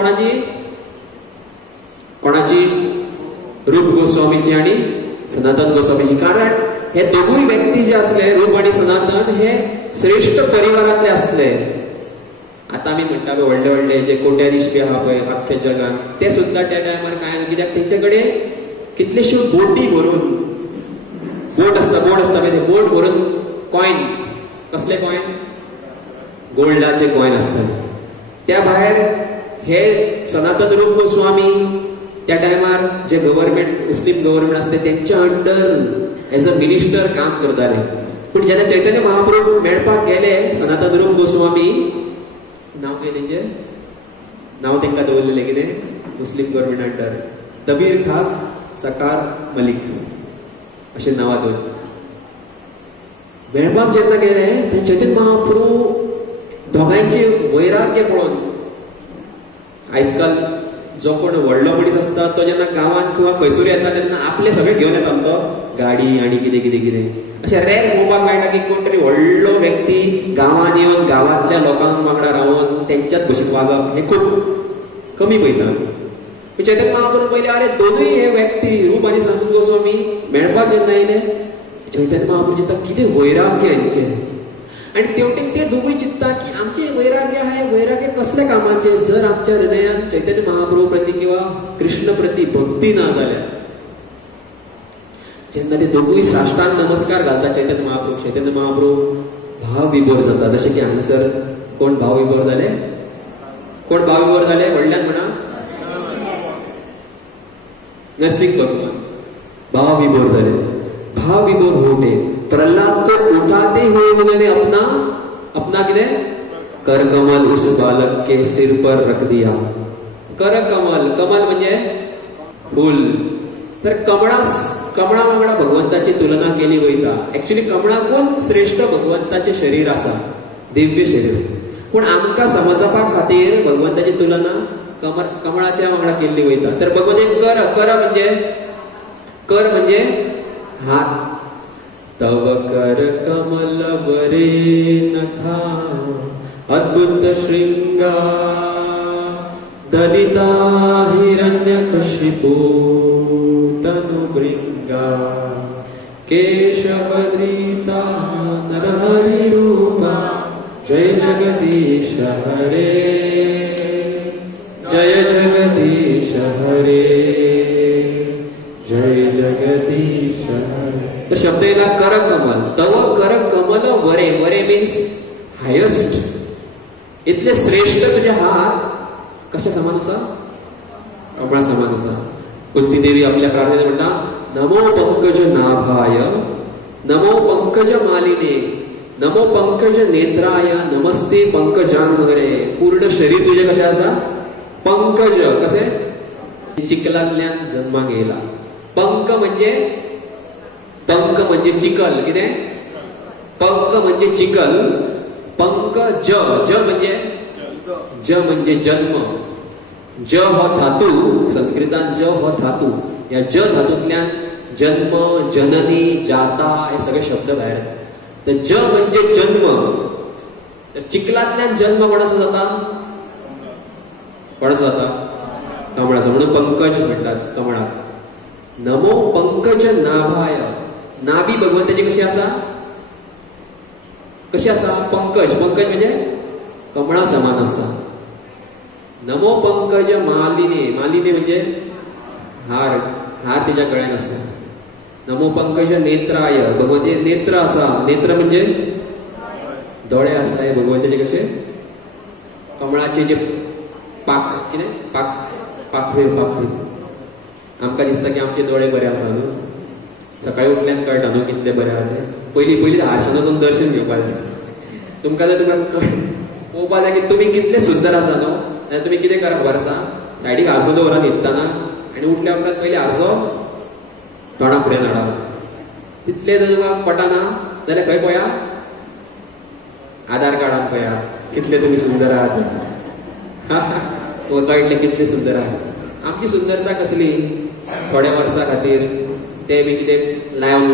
कोणाची रूप गोस्वामीची आनी सनातन गोस्वामीची. कारण हे दोगूय व्यक्ती जे आसले, रूप आनी सनातन, हे श्रेष्ठ परिवारांतले आसले. आता आमी म्हणटा व्हडले व्हडले जे कोट्याधीश बी आहा पळय आख्ख्या जगान, ते सुद्दां त्या टायमार कांय ना. कित्याक तेंचे कडेन कितलेश्यो बोटी भरून, बोट आसता ते बोट भरून कॉयन, कसले कॉयन, गोल्डाचे कॉयन आसताले. त्या भायर हे सनातन रूप गोस्वामी त्या टायमार जे गव्हर्नमेंट, मुस्लिम गव्हर्नमेंट आसले तेंच्या अंडर एज अ मिनिस्टर काम करताले. पूण जेन्ना चैतन्य महाप्रभू मेळपाक गेले सनातन रूप गोस्वामी, नाव कितें तेंचें, नाव तेंकां दवरलेलें कितें, मुस्लिम गव्हर्नमेंट अंडर दबीर खास सकार मलिक अशें नांवां दवरलें. मेळपाक जेन्ना गेले तेन्ना चैतन्य महाप्रभू दोगांयचे वैराग्य पळोवन, आयज काल जो कोण व्हडलो मनीस आसता तो जेन्ना गांवांत किंवा खंयसर येता तेन्ना आपले सगळें घेवन येता तो, गाडी आनी कितें कितें कितें. अशें रॅर पळोवपाक मेळटा की कोण तरी व्हडलो व्यक्ती गांवांत येवन गांवांतल्या लोकांक वांगडा रावन तेंच्याच भशेन वागप हें खूब कमी पळयता. चैतन्य महाप्रभू पयले अरे दोनूय हे व्यक्ती रूप आनी सनातन गोस्वामी मेळपाक जेन्ना येयले, चैतन्य महाप्रभू चिंतता कितें वैराग्य हेंचें. आनी तेवटेन ते दोगूय चिंतता की आमचें वैराग्य आहा, वैराग्य कसल्या कामाचें, जर आमच्या हृदयांत चैतन्य महाप्रभू प्रती किंवा कृष्ण प्रती भक्ती ना जाल्यार. जेन्ना ते दोगूय साष्टांग नमस्कार घालता चैतन्य महाप्रभू भाव विभोर जाता. जशें की हांगासर कोण भाव विभोर झाले? कोण भाव विभोर झाले? वडिलांना म्हणा. नरसिंह भगवान भाव विभोर झाले. भाव विभोर होते. प्रहलाद को उठाते हुए उन्होंने अपना अपना किधर कर कमल उस बालक के सिर पर रख दिया. कर कमल, कमल म्हणजे फूल. तर कमळा वांगडा भगवंताची तुलना केली वयता. ऍक्च्युली कमळा कोण श्रेष्ठ भगवंताचे शरीर असा, दिव्य शरीर असा. पण आमका समजपा खातीर भगवंताची तुलना कमळाच्या वांगडा केली वयता. तर भगवंत कर म्हणजे हात. तव कर कमल वरे नखा अद्भुत श्रृंगार दलिता हिरण्यकशिपू तनुभृंगा केशवद्रीता नरहरि रूपा जय जगदीश हरे जय जगदीश हरे जय जगदीश हरे. तो शब्द येला कर कमल. तव कर कमल वरे. वरे मीन्स हायेस्ट. इतले श्रेष्ठ तुझे हात कशा समान असा? कमळा समान असा. कुंती देवी आपल्या प्रार्थनेत म्हणता नमो पंकज नाभाय नमो पंकज मालिने नमो पंकज नेत्राय नमस्ते पंकजांगरे. पूर्ण शरीर तुझे कशा असा? पंकज. कसे? चिखलातल्यान जन्माक येयला. पंक म्हणजे चिखल. किती? पंक म्हणजे चिखल. पंक ज म्हणजे जन्म. ज हो धातू. संस्कृतान ज हो धातू. या ज धातूतल्यान जन्म, जननी, जाता हे सगळे शब्द बाहेर. तर ज म्हणजे जन्म. तर चिखलातल्यान जन्म कोणाचा जाता? कोणाचा जाता? कमळाचा. म्हणून पंकज म्हणतात कमळाक. नमो पंकज नाभाय. नाभी भगवंताची कशी असा? कशी असा? पंकज. पंकज म्हणजे कमळा समान असा. नमो पंकज मालिने. मालिने म्हणजे हार. हार तिच्या गळ्यात असा. नमो पंकज नेत्राय. भगवंताचे नेत्र असा. नेत्र म्हणजे डोळे असा. हे भगवंताचे कसे? कमळाचे जे पाख पाखळी. आमका दिसता की आमचे डोळे बरे असा न्हू. सकाळी उठल्यान कळटा न्हू कितले बरे आहा ते. पयली हारशान वचून दर्शन घेवपाक जाय. तुमकां जर पळोवपाक जाय की तुमी कितले सुंदर आसा न्हू. जाल्यार तुमी कितें करा खबर आसा? सायडीक हारसो दवरा न्हिदताना आनी उठल्या उपरांत पयलीं हारसो तोंडा फुडें हाडा. तितले जर तुका पटना जाल्यार खंय पळया? आधार कार्डान पळया कितले तुमी सुंदर आहात. कळटले कितले सुंदर आहात. आमची सुंदरता कसली? थोड्या वर्सां खातीर ते बी कितें लावन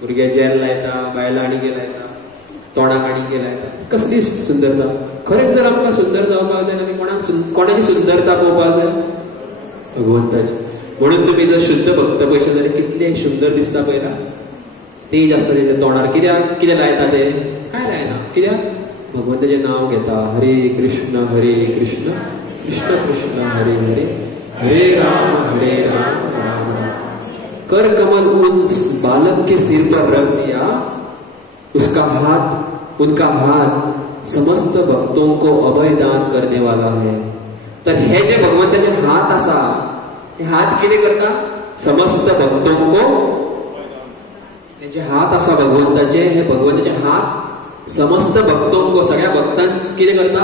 भुरगे जेल लायता, बायलां आनीके लायता, तोंडाक आनीके लायता. कसली सुंदरता? खरेंच जर आमकां सुंदर जावपाक जाय आमी कोणाची सुंदरता पळोवपाक जाय? भगवंताची. म्हणून तुमी जर शुद्ध भक्त पळयशे जाल्यार कितले सुंदर दिसता पळयला. तेज आसता तेच्या तोंडार. कितें लायता ते? काय लायना. कित्याक? भगवंताचें नांव घेता. हरे कृष्ण कृष्ण कृष्ण हरे हरे हरे राम राम राम. कर कमल उस बालक के सिर पर रख दिया. उनका हाथ समस्त भक्तों को अभय दान करने वाला है. तर हे जे भगवंताचे हात असा हे हात कितें करता? समस्त भक्तों को. हे जे हात असा भगवंताचे हे भगवंताचे हात समस्त भक्तों को सगळ्या भक्तांक कितें करता?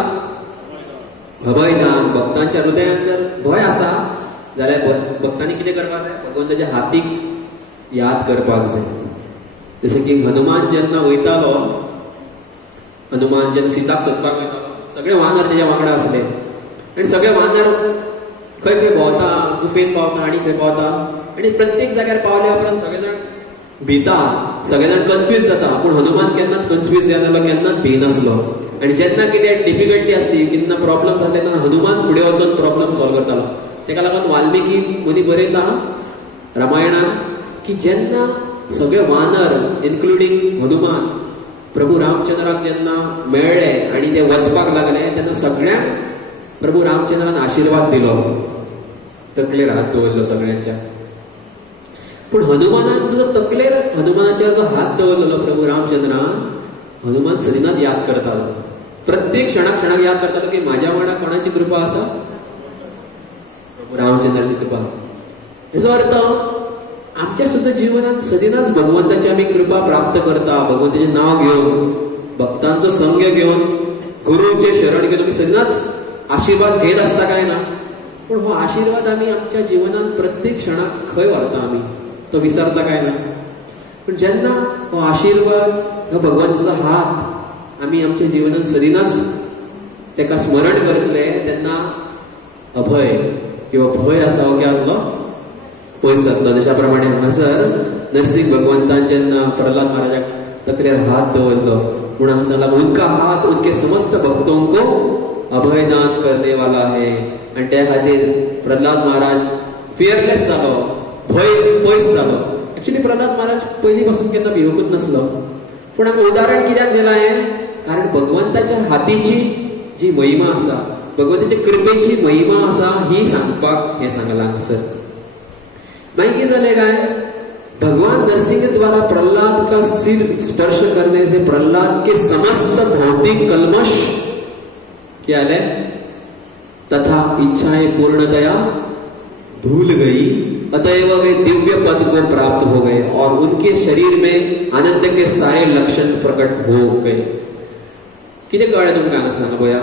अभयदान. भक्तांच्या हृदयात जर भय असा जाल्यार भक्तांनी कितें करपाक जाय? भगवंताच्या हातीक याद करपाक जाय. जशें की हनुमान जेन्ना वयतालो, हनुमान जेन्ना सीताक सोदपाक वयतालो, सगळे वानर तेच्या वांगडा आसले आनी सगळे वानर खंय खंय भोंवता, गुफेन पावता आनी खंय पावता आनी प्रत्येक जाग्यार पावल्या उपरांत सगळे जाण भिता, सगळे जाण कन्फ्यूज जाता. पूण हनुमान केन्नाच कन्फ्यूज जायनासलो, केन्नाच भिनासलो. आनी जेन्ना कितें डिफिकल्टी आसली, केन्ना प्रॉब्लम जाले तेन्ना हनुमान फुडें वचून प्रॉब्लम सॉल्व करतालो. तेका लागून वाल्मिकी मुनी बरयता रामायणान की जेन्ना सगळे वानर इन्क्लुडींग हनुमान प्रभू रामचंद्राक जेन्ना मेळ्ळे आनी ते वचपाक लागले तेन्ना सगळ्यांक प्रभू रामचंद्रान आशिर्वाद दिलो, तकलेर हात दवरलो सगळ्यांच्या. पूण हनुमानान जो तकलेर हनुमानाचेर जो हात दवरलेलो प्रभू रामचंद्रान हनुमान सदिनाच याद करतालो, प्रत्येक क्षणाक याद करतालो की माझ्या वांगडा कोणाची कृपा आसा, रामचंद्राची कृपा. याचो अर्थ आमच्या सुद्धा जीवनात सदिनाच भगवंताची आम्ही कृपा प्राप्त करता, भगवंताचे नाव घेऊन, भक्तांचो संग घेऊन, गुरुचे शरण घेऊन आम्ही सदिनाच आशीर्वाद घेत असता काय ना. पण हो आशीर्वाद आम्ही आमच्या जीवनात प्रत्येक क्षणात खंय व्हरता, आम्ही तो विसरता काय ना. पण जेन्ना हो आशीर्वाद, हो भगवंताचा हात आम्ही आमच्या जीवनात सदिनाच तेका स्मरण करतले, तेन्ना अभय किंवा भय आसा हो कित्यातलो पयस जातलो. जशा प्रमाणे हांगासर नरसिंह भगवंतान जेन्ना प्रल्हाद महाराजाक तकलेर हात दवरलो म्हणून हांगा सांगला, उनका हात उनके समस्त भक्तों को अभयदान करने वाला है. आणि त्या खातीर प्रल्हाद महाराज फियरलेस जालो, भय पयस जालो. ऍक्च्युली प्रल्हाद महाराज पयली पासून केन्ना भिवूंकच नासलो. पूण हांगा उदाहरण कित्याक दिलां हें, कारण भगवंताच्या हातीची जी महिमा आसा, भगवंताच्या कृपेची महिमा आसा, ही सांगपाक हें सांगलां हांगासर. मागीर कितें जालें काय, भगवान नरसिंह द्वारा प्रहलाद का सिर स्पर्श करने से प्रहलाद के समस्त भौतिक कलमश क्या है तथा इच्छाएं पूर्णतया धूल गई, अतएव वे दिव्य पद को प्राप्त हो गए और उनके शरीर में आनंद के सारे लक्षण प्रकट हो गए. कितें कळ्ळें तुमकां हांगा सांगा पळया.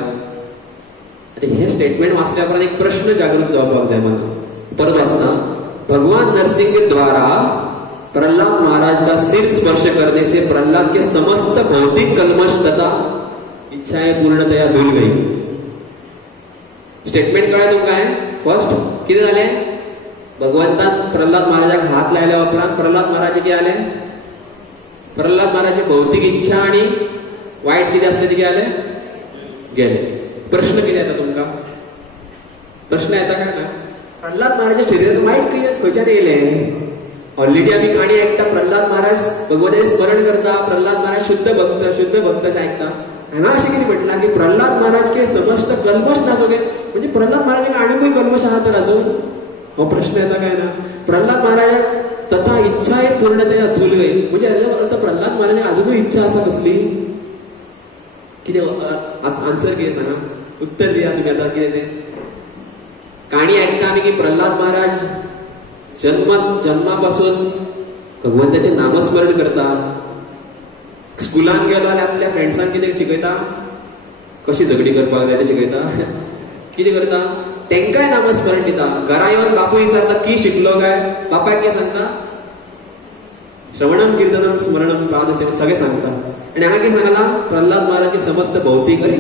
आता हे स्टेटमेंट वाचल्या उपरांत एक प्रश्न जागृत जावपाक जाय मला. परत वाचता. भगवान नरसिंह द्वारा प्रहलाद महाराज का सिर स्पर्श करने से प्रहलाद के समस्त भौतिक कलमश तथा इच्छाएं पूर्णतया धूल गई. स्टेटमेंट कळ्ळें तुमकां. फर्स्ट कितें जालें, भगवंतान प्रहलाद महाराजाक हात लायल्या उपरांत प्रहलाद महाराज कितें जालें, प्रहलाद महाराजाची भौतिक इच्छा आणि वायट कितें आसलें ते जालें गेले. प्रश्न कितें येता तुमकां, प्रश्न येता काय ना, प्रहलाद महाराजाच्या शरिरात वायट खंयच्यान येयलें. ऑलरेडी आम्ही काणी ऐकता, प्रहलाद महाराज भगवंताचे स्मरण करता, प्रहलाद महाराज शुद्ध भक्त ऐकता. हांगा अशें कितें म्हटलां की प्रहलाद महाराज के समस्त कल्मश ना सगळे, म्हणजे प्रहलाद महाराजाक आनीकूय कल्मश आहा तर अजून, हो प्रश्न येता काय ना. प्रहलाद महाराज तथा इच्छा एक पूर्णतया धूल गई, म्हणजे हाचो अर्थ प्रहलाद महाराजाक अजूनूय इच्छा आसा कसली. कितें आन्सर कितें सांगा, उत्तर दिया तुमी आतां कितें तें. काणी ऐकता आमी की प्रहलाद महाराज जन्मापासून भगवंताचे नामस्मरण करता. स्कुलान गेलो जाल्यार आपल्या फ्रेंड्सांक कितें शिकयता, कशी झगडी करपाक जाय ते शिकयता. कितें करता, तेंकाय नामस्मरण दिता. घरा येवन बापूय विचारता की शिकलो काय, बापायक कितें सांगता, श्रवणम कीर्तनम स्मरणम पादसेवन सगळें सांगता. आनी हांगा कितें सांगलां, प्रहलाद महाराजचे समस्त भौतिक. अरे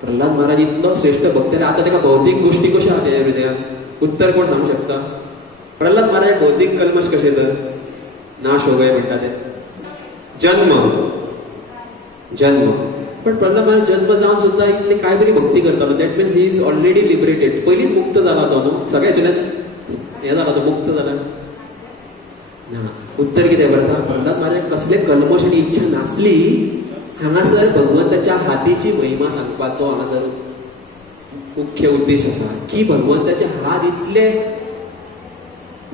प्रहलाद महाराज इतलो श्रेष्ठ भक्त जाल्यार आतां तेका भौतिक गोष्टी कशा आहा तेज्या हृदयात, उत्तर कोण सांगू शकता. प्रहलाद महाराज भौतिक कल्मश कशे तर नाश हो गए म्हणटा ते. जन्म पण प्रहलाद महाराज जन्म जावन सुद्धा इतली काय बरी भक्ती करतालो. That means he is already liberated. पयलीच मुक्त जाला तो न्हू, सगळ्या हितून हे जाला तो मुक्त जाला ना. उत्तर कितें करता, प्रहलाद महाराज कसले कल्मश आनी इच्छा नासली. हांगासर भगवंताच्या हातीची महिमा सांगपाचो हांगासर मुख्य उद्देश आसा की भगवंताचे हात इतले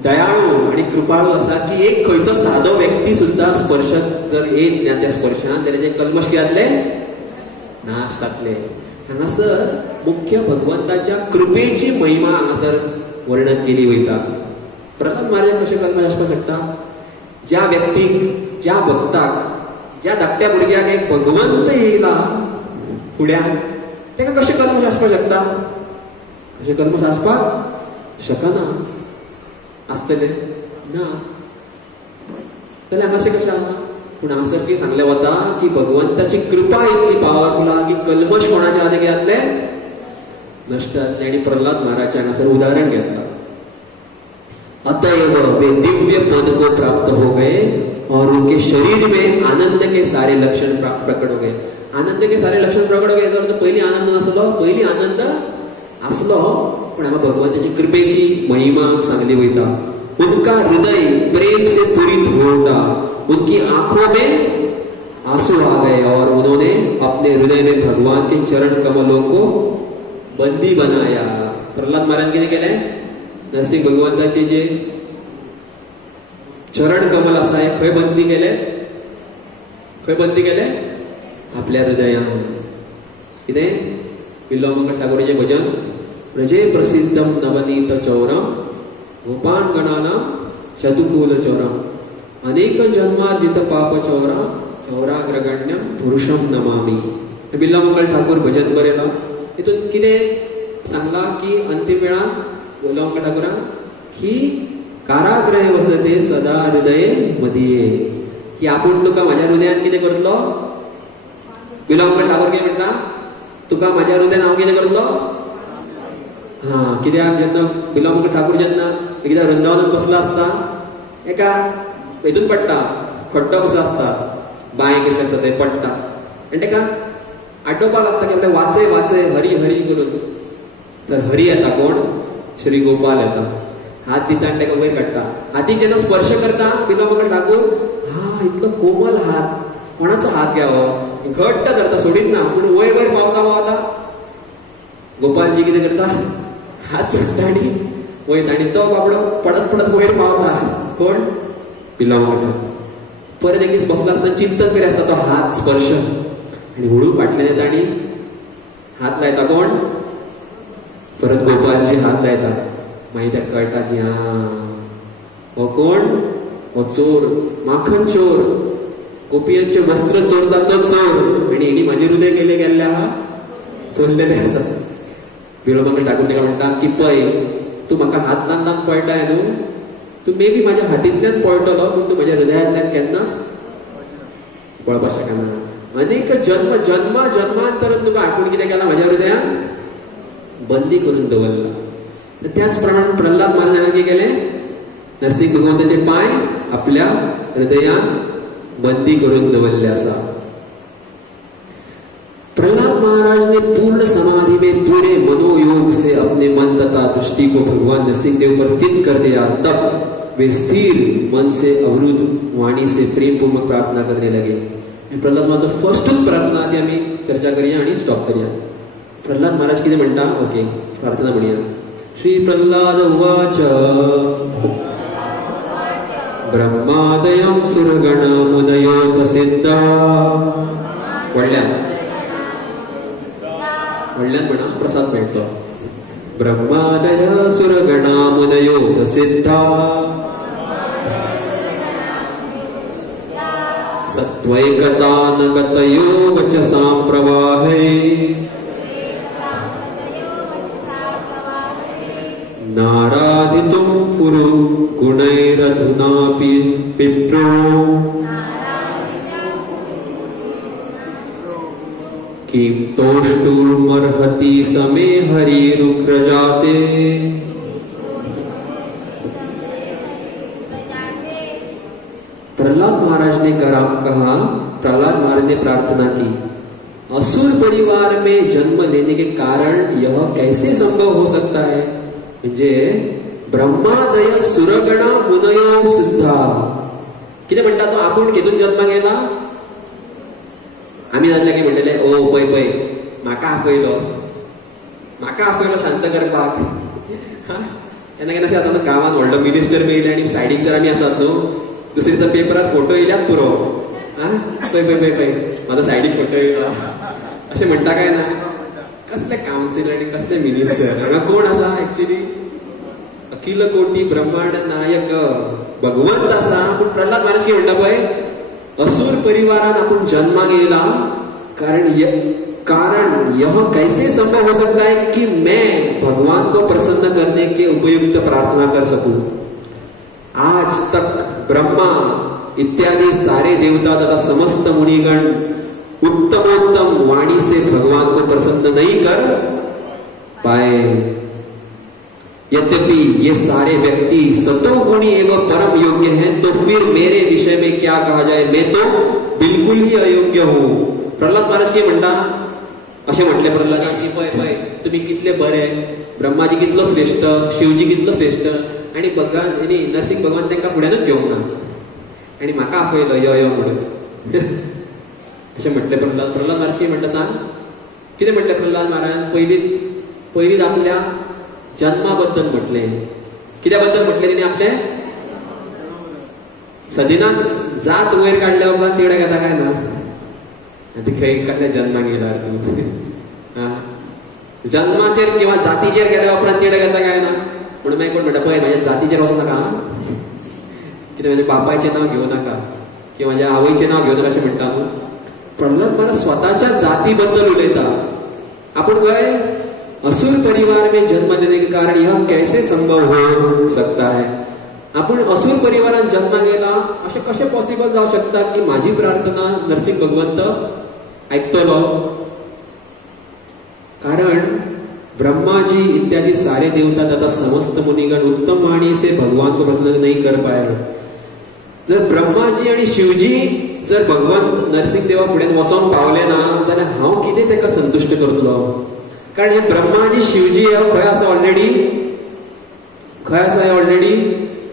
दयाळू आणि कृपाळू असा की एक खंयचो सादो व्यक्ती सुद्धा स्पर्शात जर येत ना, त्या स्पर्शान तेजे कल्मश जातले नाश जातले. हांगासर मुख्य भगवंताच्या कृपेची महिमा हांगासर वर्णन केली वयता. प्रहलाद महाराज कशे कल्मश आसपाक शकता, ज्या व्यक्तीक, ज्या भक्ताक, ज्या धाकट्या भुरग्याक एक भगवंत येयला फुड्यान, तेका कशे कल्मश आसपाक शकता, कशे कल्मश आसपाक शकना. आसतले ना जाल्यार हांगाशें कशें आहा. पूण हांगासर कितें सांगलें वता की भगवंताची कृपा इतली पावरफूल आहा की कल्मश कोणाचे आहा ते जातले नश्ट जातले. आनी प्रहलाद महाराज हांगासर उदाहरण घेतला. अतएव वे दिव्य पद को प्राप्त हो गए और उनके शरीर में आनंद के सारे लक्षण प्रकट हो गए. आनंद के सारे लक्षण प्रकट हो गए. पयली आनंद नासलो, पयली आनंद आसलो, पण हांगा भगवंताची कृपेची महिमा सांगली वयता. उनका हृदय प्रेम से पूरित हो उठा, उनकी आंखों में आंसू आ गए और उन्होंने अपने हृदय में भगवान के चरण कमलों को बंदी बनाया. प्रहलाद महाराज कितें केलें, नरसिंह भगवंताचे जे चरण कमल आसा हे खंय बंदी केले, खंय बंदी केले, आपल्या हृदयान. कितें बिल्वमंगल ठाकूराचें भजन, प्रजे प्रसिद्धम नवनीत चौरम गोपान गणानां शतुकूल चौरम अनेक जन्मार्जित पाप चौरा चौराग्रगण्यम पुरुषम नमामि. बिल्वमंगल ठाकूर भजन बरयलां. हितून कितें सांगला की अंतिम वेळार बिल्वमंगल ठाकुरान की कारागृहे वसते सदा हृदये मदीये, की आपूण तुका म्हाज्या हृदयान कितें करतलो. बिल्वमंगल ठाकूर कितें म्हणटा, तुका म्हाज्या हृदयान हांव कितें करतलो. कित्याक जेन्ना बिल्वमंगल ठाकूर जेन्ना एकदां वृंदावनात बसलो आसता, एका हितून पडटा, खड्डो कसो आसता, बांय कशें आसता थंय पडटा आनी ताका आड्डोवपाक लागता की आपले वाचय वाचय हरी हरी करून. तर हरी येता कोण, श्री गोपाल येता, हात दिता आनी ताका वयर काडटा. हातीक जेन्ना स्पर्श करता बिल्वमंगल ठाकूर, इतलो कोमल हात, कोणाचो हात घ्या हो, घट्ट धरता, सोडीत ना. पूण वयर वयर पावता पावता गोपालजी कितें करता, हात सोडटा आनी वयता आनी तो बाबडो पडत पडत वयर पावता. कोण, बिल्वमंगल ठाकूर. परत एक दीस बसलो आसतना चिंतन करी आसता तो हात स्पर्श आनी हळू फाटल्यान येता आनी हात लायता. कोण, परत गोपालजी हात लायता. मागीर ताका कळटा की हो कोण, हो चोर, माखन चोर, गोपियांचे वस्त्र चोरता तो चोर, आनी हेणी म्हाजे हृदय केले गेल्ले आहा, चोरलेले आसा. बिल्वमंगल ठाकूर ताका म्हणटा की पळय, तूं म्हाका हात लावन लावन पळटाय न्हू, तूं मे बी म्हाज्या हातींतल्यान पळटलो, पूण तूं म्हाज्या हृदयांतल्यान केन्नाच पळोवपाक शकना. अनेक जन्म जन्मा जन्मांतरान तुका आठवण कितें केला, म्हाज्या हृदयान बंदी करून दवरला. त्याच प्रमाणे प्रल्हाद महाराजांनी कितें केलें, नरसिंह भगवंताचे पांय आपल्या हृदयान बंदी करून दवरले आसा. प्रहलाद महाराज ने पूर्ण समाधि में पूरे मनोयोग से अपने मन तथा दृष्टि को भगवान नरसिंह देव पर स्थित कर दिया. तब वे स्थिर मन से अवरुद्ध वाणी से प्रेम पूर्वक प्रार्थना करने लगे. प्रहलाद महाराज फर्स्ट प्रार्थना ती आम्ही चर्चा करूया आणि स्टॉप करूया. प्रहलाद महाराज किती म्हणता, ओके प्रार्थना म्हणूया. श्री प्रहलाद उवाच ब्रह्मादयं सुरगणमुदयोत सिद्धा. वडल्यान म्हणा प्रसाद मेळटलो. ब्रह्मादय सुरगणामुदयोत सिद्धा सत्वैकतानगतयो वचसां प्रवाहे नाराधितुं पुरु गुणैरधुनापि पिप्रो किं तोष्टुमर्हति समे हरिरुग्रजाते. प्रहलाद महाराज ने कहा, प्रहलाद महाराज ने प्रार्थना की, असुर परिवार में जन्म लेने के कारण यह कैसे संभव हो सकता है. म्हणजे ब्रह्मादय सुरगणा मुनयो सुद्धा. किती म्हणता तो, आपण घेतून जन्म गेला. आम्ही जातले की म्हणलेले, ओ पै पै म्हाका आफयलो शांत करपाक. केन्ना केन्ना अशें जाता गांवांत व्हडलो मिनिस्टर बी येयले आनी सायडीक जर आमी आसात न्हू, दुसरे दिसा पेपरार फोटो येयल्यात पुरो, पै पै पै पै म्हाजो सायडीक फोटो येयलो अशें म्हणटा काय ना. कसले कावन्सिलर आनी कसले मिनिस्टर, हांगा कोण आसा एक्चुअली, अखिल कोटी ब्रह्मांड नायक भगवंत आसा. पूण प्रल्हाद महाराज कितें म्हणटा पळय, असुर परिवारान आपण जन्मा गेला कारण यह कैसे संभव हो सकता है कि मैं भगवान को प्रसन्न करने के उपयुक्त प्रार्थना कर सकूं. आज तक ब्रह्मा इत्यादि सारे देवता तथा समस्त मुनिगण उत्तमोत्तम वाणी से भगवान को प्रसन्न नहीं कर पाए. यद्यपि ये सारे व्यक्ति सतोगुणी एवं परम योग्य हैं, तो फिर मेरे विषय में क्या कहा जाए, मैं तो बिल्कुल ही अयोग्य हूं. प्रल्हाद महाराज की म्हणटा, असे म्हटले प्रल्हादान की पय पय तुम्ही कितले बरे, ब्रह्माजी कितलो श्रेष्ठ, शिवजी कितलो श्रेष्ठ, आणि नरसिंह भगवान त्यांना फुड्यानच घेवंक ना आणि म्हाका आपयलो यो यो म्हणून असे म्हटले प्रल्हाद महाराज कितें म्हणटा सांग. कितें म्हटले प्रल्हाद महाराज, पयलींच आपल्या जन्माबद्दल म्हटले. कित्या बद्दल म्हटले तेणी आपले सदिनाच जात वयर काढल्या उपरांत तिकडे घेता काय ना. आनी खंय कसल्या जन्माक येयला तूं जन्माचेर किंवा जातीचेर गेल्या उपरांत तिडे घेता काय ना म्हणून मागीर कोण म्हणटा पळय म्हाज्या जातीचेर वचूं नाका कितें म्हाज्या बापायचें नांव घेवं नाका किंवा म्हाज्या आवयचें नांव घेवं नाका अशें म्हणटा न्हू प्रल्हाद महाराज स्वताच्या जाती बद्दल उलयता आपण खंय असुर परिवार में जन्म लेने के कारण यह कैसे संभव हो सकता है आपण असुर परिवारात जन्म गेला असे कसे पॉसिबल जाऊ शकता की माझी प्रार्थना नरसिंह भगवंत ऐकतलो कारण ब्रह्मा जी इत्यादि सारे देवता तथा समस्त मुनिगण उत्तम वाणी से भगवान को प्रसन्न नहीं कर पाए जर ब्रह्माजी आणि शिवजी जर भगवंत नरसिंह देवा फुडें वचोन पावले ना जाल्यार हांव कितें तेका संतुष्ट करतलो कारण हे ब्रह्माजी शिवजी खंय आसा ऑलरेडी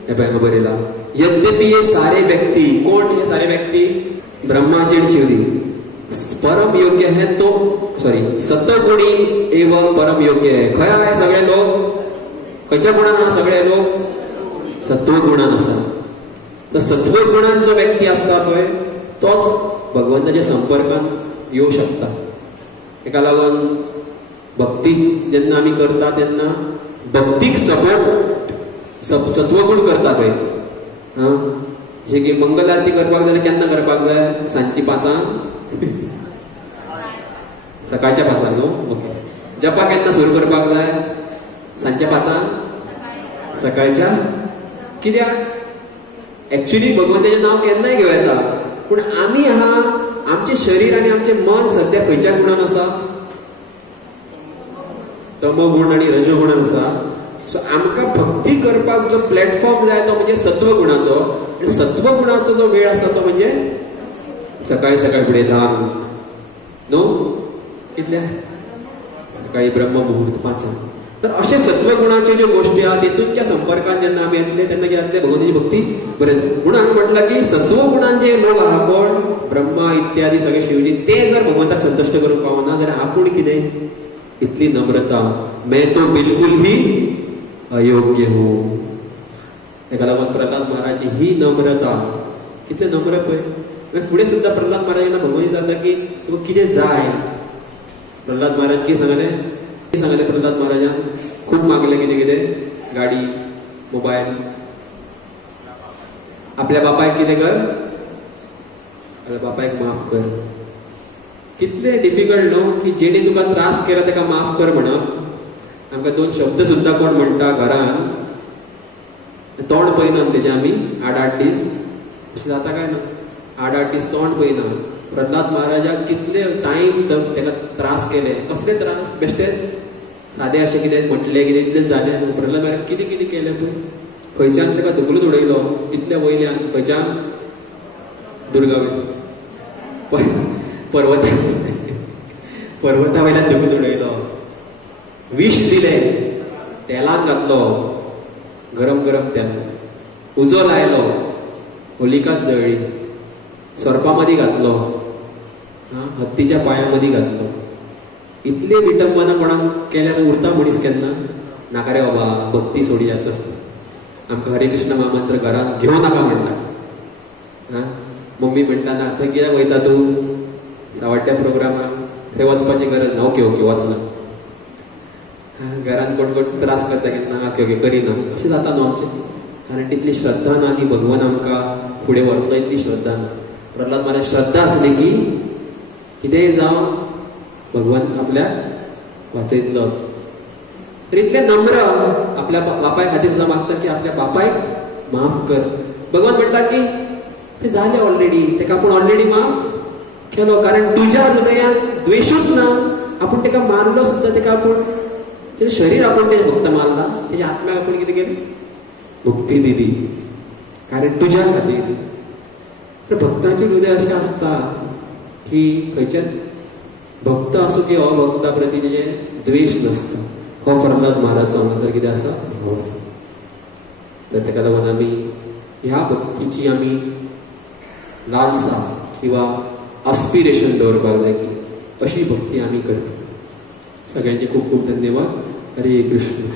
हे पळय बरयला यद्यपि ये सारे व्यक्ति कोण हे सारे व्यक्ति ब्रह्माजी आणि शिवजी परम योग्य है तो सॉरी सत्वगुणी एवं परम योग्य है खंय आहे सगळे लोक खंयच्या गुणान आहा सगळे लोक सत्वगुणान आसा तर सत्वगुणान जो व्यक्ती असता पळय तोच भगवंताच्या संपर्कान येऊ शकता एका लागून भक्ती जेन्ना आमी करता तेन्ना भक्तीक सपोर्ट सत्वगुण करता पळय जे की मंगल आरती करपाक जाय केन्ना करपाक जाय सांजची 5:00 सकाळच्या 5:00 न्हू ओके जपा केन्ना सुरू करपाक जाय सांजच्या 5:00 सकाळच्या कित्याक एक्चुअली भगवंताचें नांव केन्नाय घेवं येता पूण आमी आहा आमचे शरीर आनी आमचे मन सद्या खंयच्या गुणान आसा तमोगुण आणि रजोगुणान आसा सो आमकां भक्ती करपाक जो प्लॅटफॉर्म जाय तो म्हणजे सत्वगुणाचो आणि सत्वगुणाचो जो वेळ आसा तो म्हणजे सकाळी सकाळी फुडें 10 न्हू कितल्या सकाळी ब्रह्म मुहूर्त 5 तर अशे सत्वगुणाचे ज्यो गोष्टी आहा तेतूंच्या संपर्कान जेन्ना आमी येतले तेन्ना कितें जातलें भगवंताची भक्ती बरें म्हणून हांवें म्हटलां की सत्वगुणान जे लोक आहा कोण ब्रह्मा इत्यादी सगळे शिवजी ते जर भगवंताक संतुश्ट करूंक पावना जाल्यार आपूण कितें इतली नम्रता मैं तो बिल्कुल ही अयोग्य हूँ एका लागून प्रल्हाद महाराज ही नम्रता कितले नम्र पळय फुडें सुद्दां प्रल्हाद महाराजांना भगवंत जाता की तुका कितें जाय प्रल्हाद महाराज कितें सांगले प्रल्हाद महाराजान खूब मागले कितें गाडी मोबायल आपल्या बापायक कितें कर आपल्या बापायक माफ कर कितले डिफिकल्ट न्हू की जेणे तुका त्रास केला तेका माफ कर म्हणप आमकां 2 शब्द सुद्दां कोण म्हणटा घरान तोंड पळयना तेजे आमी 8 दीस अशें जाता काय ना 8 दीस तोंड पळयना प्रल्हाद महाराजाक कितले टायम तेका त्रास केले कसले त्रास बेश्टे सादे अशें कितें म्हटलें कितें इतलें जालें प्रल्हाद महाराज कितें कितें केलें पळय खंयच्यान तेका धुकलून उडयलो कितल्या वयल्यान खंयच्यान दुर्गा पर्वता वयल्यान धुकून उडयलो विष दिले तेलान घातलो गरम गरम तेल उजो लायलो होलिकाच जळ्ळी सर्पा मदीं घातलो हत्तीच्या पांया मदीं घातलो इतले विटंबना कोणाक केल्यार उरता मनीस केन्ना नाका रे बाबा भक्ती सोडयाचो आमकां हरे कृष्ण महामंत्र घरांत घेवं नाका म्हणटा मम्मी म्हणटा ना थंय कित्याक वयता तूं सावड्ड्या प्रोग्रामाक थंय वचपाची गरज ना ओके ओके वचना घरान कोण कोण त्रास करता केन्ना ओके ओके करिना अशें जाता न्हू आमचें कारण तितली श्रद्धा ना आनी भगवान आमकां फुडें व्हरतलो इतली श्रद्धा ना प्रल्हाद महाराज श्रद्धा आसली की कितेंय जावं भगवान आपल्याक वाचयतलो तर इतले नम्र आपल्या बापाय खातीर सुद्दां मागता की आपल्या बापायक माफ कर भगवान म्हणटा की ते जालें ऑलरेडी तेका आपूण ऑलरेडी माफ केलो कारण तुज्या हृदयात द्वेषूच ना आपूण तेका मारलो सुद्दां तेका आपूण तेजें शरीर आपूण तेजें भक्त मारला तेज्या आत्म्याक आपूण कितें केलें मुक्ती दिली कारण तुज्या खातीर तर भक्ताचें हृदय अशें आसता की खंयचेच भक्त आसूं की अभक्ता प्रती तेजें द्वेष नासता हो प्रल्हाद महाराजचो हांगासर कितें आसा भाव आसा तर तेका लागून आमी ह्या भक्तीची आमी लालसा किंवा आस्पिरेशन दवरपाक जाय की अशी भक्ती आमी करता सगळ्यांचे खूब खूब धन्यवाद हरे कृष्ण